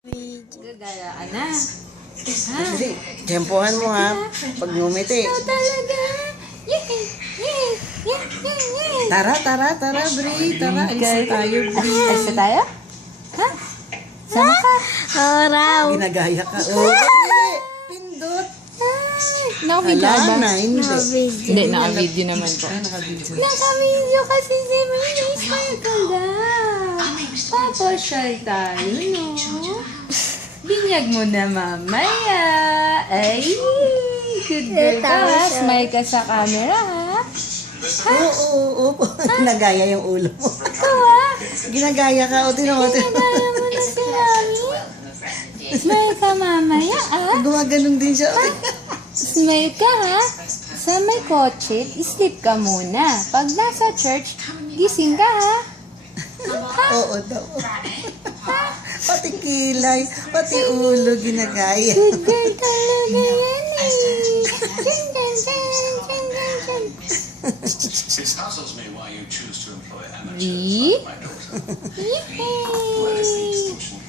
Gagayaan na. Ha? Hindi, tempohan mo ha. Pag ngumiti. Ikaw talaga. Yay! Yay! Yay! Yay! Tara, Bri. Tara, alis na tayo, Bri. Alis na tayo? Ha? Sama ka? Oraw. Ginagaya ka. Oh, dali. Pindot. Naka-video Ala ba? na, hindi. Hindi, naka-video naman po. Naka-video. Naka-video kasi si Mami. Smile ka lang. Papasyal tayo, no? Binyag mo na mamaya. Ay, good girl ka ha. Smile ka sa camera ha. Oo. Ginagaya yung ulo mo. Ito ha. Ginagaya ka. O, tinan mo. Nagaya mo na si Mami. Smile ka mamaya ah. Gumaganon din siya. Smile ka ha. Sa may kotse, sleep ka muna. Pag nasa church, gising ka ha. Oo daw. Pati kilay, pati ulo ginagaya. Good girl talaga yan eh. Dyan, dyan, dyan, dyan, dyan, dyan. It puzzles me why you choose to employ amateurs Lee? like my daughter. What is the Yay! distinction